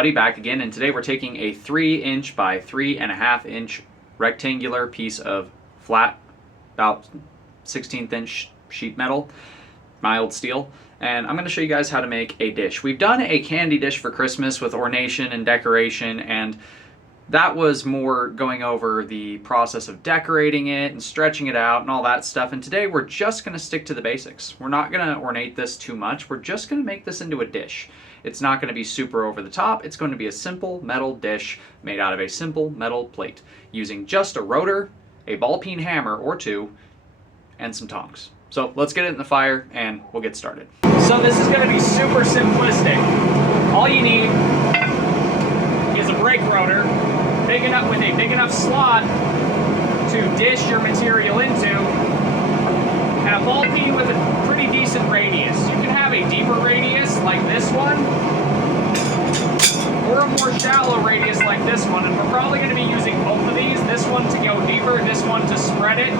everybody, back again, and today we're taking a 3" by 3.5" rectangular piece of flat, about 1/16" sheet metal, mild steel, and I'm going to show you guys how to make a dish. We've done a candy dish for Christmas with ornation and decoration, and that was more going over the process of decorating it and stretching it out and all that stuff. And today we're just going to stick to the basics. We're not going to ornate this too much. We're just going to make this into a dish. It's not going to be super over the top. It's going to be a simple metal dish made out of a simple metal plate using just a rotor, a ball peen hammer or two, and some tongs. So let's get it in the fire and we'll get started. So this is going to be super simplistic. All you need is a brake rotor big enough, with a big enough slot to dish your material into, and a ball peen with a pretty decent radius. You can have a deeper radius like this one, or a more shallow radius like this one, and we're probably going to be using both of these, this one to go deeper, this one to spread it.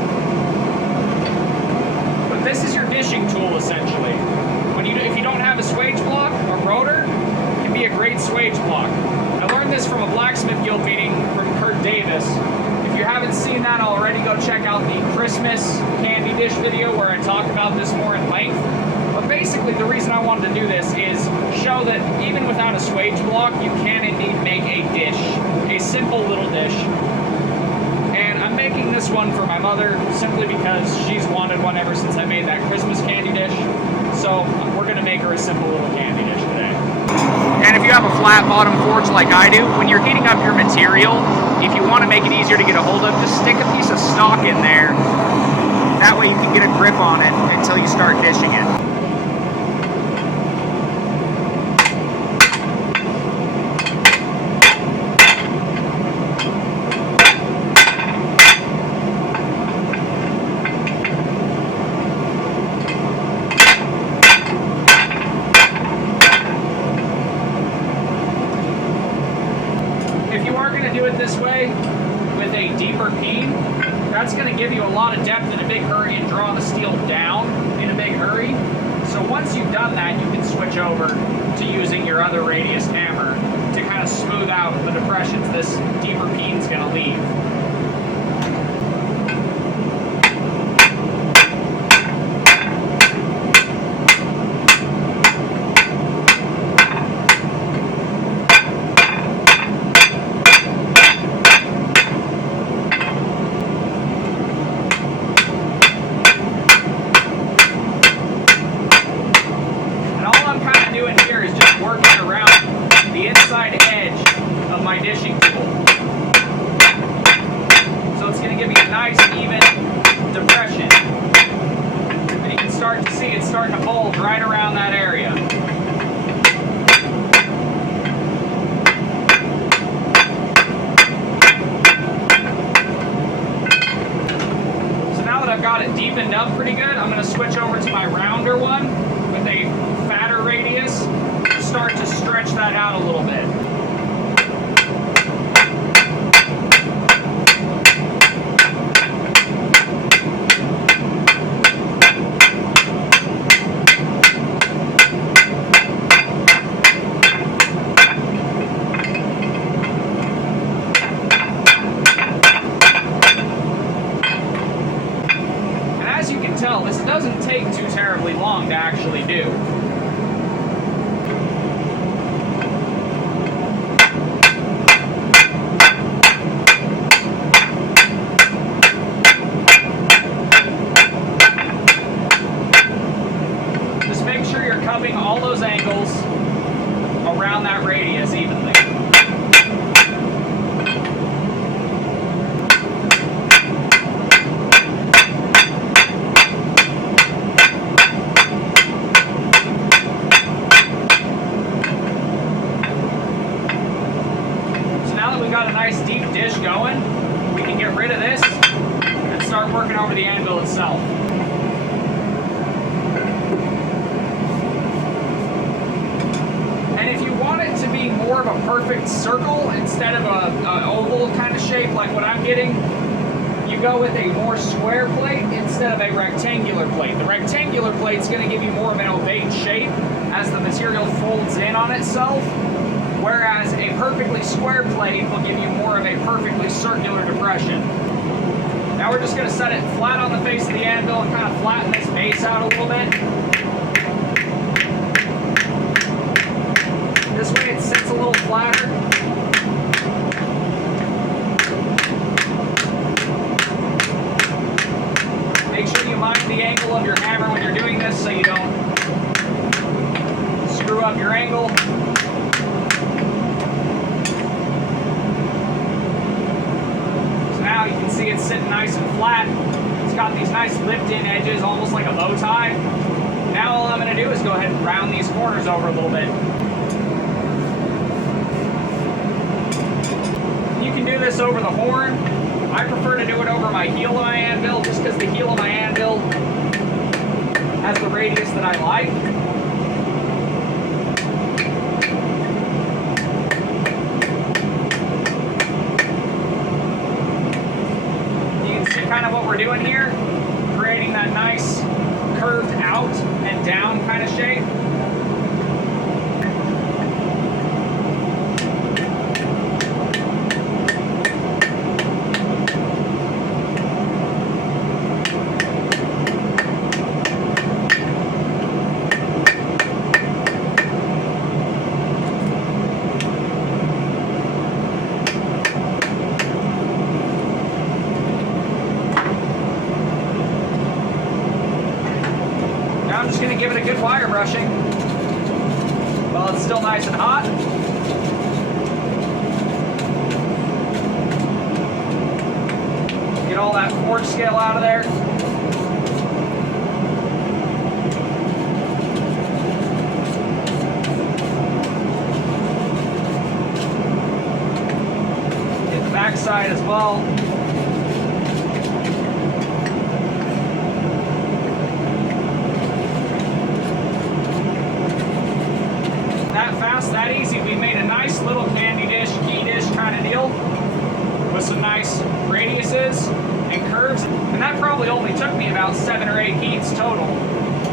But this is your dishing tool essentially. If you don't have a swage block, a rotor can be a great swage block. I learned this from a Blacksmith Guild meeting from Kurt Davis. If you haven't seen that already, go check out the Christmas candy dish video where I talk about this more in length. But basically the reason I wanted to do this is show that even without a swage block, you can indeed make a dish, a simple little dish. And I'm making this one for my mother simply because she's wanted one ever since I made that Christmas candy dish. So we're going to make her a simple little candy dish today. And if you have a flat bottom forge like I do, when you're heating up your material, if you want to make it easier to get a hold of, just stick a piece of stock in there. That way you can get a grip on it until you start dishing it. Do it this way with a deeper peen, that's going to give you a lot of depth in a big hurry and draw the steel down in a big hurry. So once you've done that, you can switch over to using your other radius hammer to kind of smooth out the depressions this deeper peen is going to leave. Working around the inside edge of my dishing tool. So it's going to give me a nice even depression. And you can start to see it's starting to bulge right around that area. So now that I've got it deepened up pretty good, I'm going to switch over to my rounder one with a fatter radius. Start to stretch that out a little bit. And as you can tell, this doesn't take too terribly long to actually do. Cupping all those angles around that radius evenly. So now that we've got a nice deep dish going, we can get rid of this and start working over the anvil itself. More of a perfect circle instead of an oval kind of shape like what I'm getting, you go with a more square plate instead of a rectangular plate. The rectangular plate is going to give you more of an ovate shape as the material folds in on itself. whereas a perfectly square plate will give you more of a perfectly circular depression. Now we're just going to set it flat on the face of the anvil and kind of flatten this base out a little bit. This way it sits a little flatter. Make sure you mind the angle of your hammer when you're doing this so you don't screw up your angle. So now you can see it's sitting nice and flat. It's got these nice lift-in edges, almost like a bow tie. Now all I'm going to do is go ahead and round these corners over a little bit. You can do this over the horn. I prefer to do it over my heel of my anvil, just because the heel of my anvil has the radius that I like. You can see kind of what we're doing here, creating that nice curved out and down kind of shape. I'm just going to give it a good wire brushing while it's still nice and hot. Get all that forge scale out of there. Get the back side as well. That easy, we made a nice little candy dish, key dish kind of deal with some nice radiuses and curves, and that probably only took me about 7 or 8 heats total.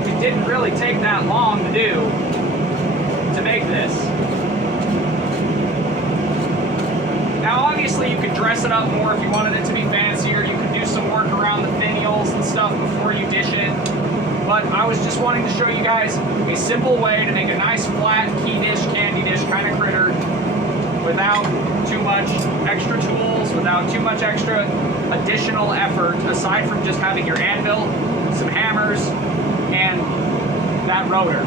It didn't really take that long to do to make this. Now obviously you could dress it up more if you wanted it to be fancier. You could do some work around the finials and stuff before you dish it. But I was just wanting to show you guys a simple way to make a nice flat key dish, candy dish kind of critter without too much extra tools, without too much extra additional effort, aside from just having your anvil, some hammers, and that rotor.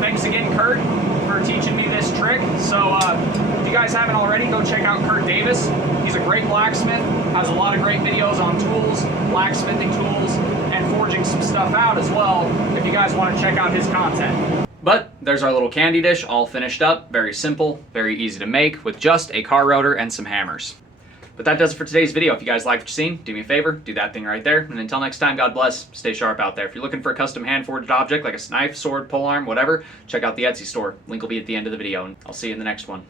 Thanks again, Kurt, for teaching me this trick. So if you guys haven't already, go check out Kurt Davis. He's a great blacksmith, has a lot of great videos on tools, blacksmithing tools, and forging some stuff out as well, if you guys want to check out his content. But there's our little candy dish all finished up. Very simple, very easy to make with just a car rotor and some hammers. But that does it for today's video. If you guys liked what you've seen, do me a favor, do that thing right there. And until next time, God bless, stay sharp out there. If you're looking for a custom hand-forged object like a knife, sword, polearm, whatever, check out the Etsy store. Link will be at the end of the video, and I'll see you in the next one.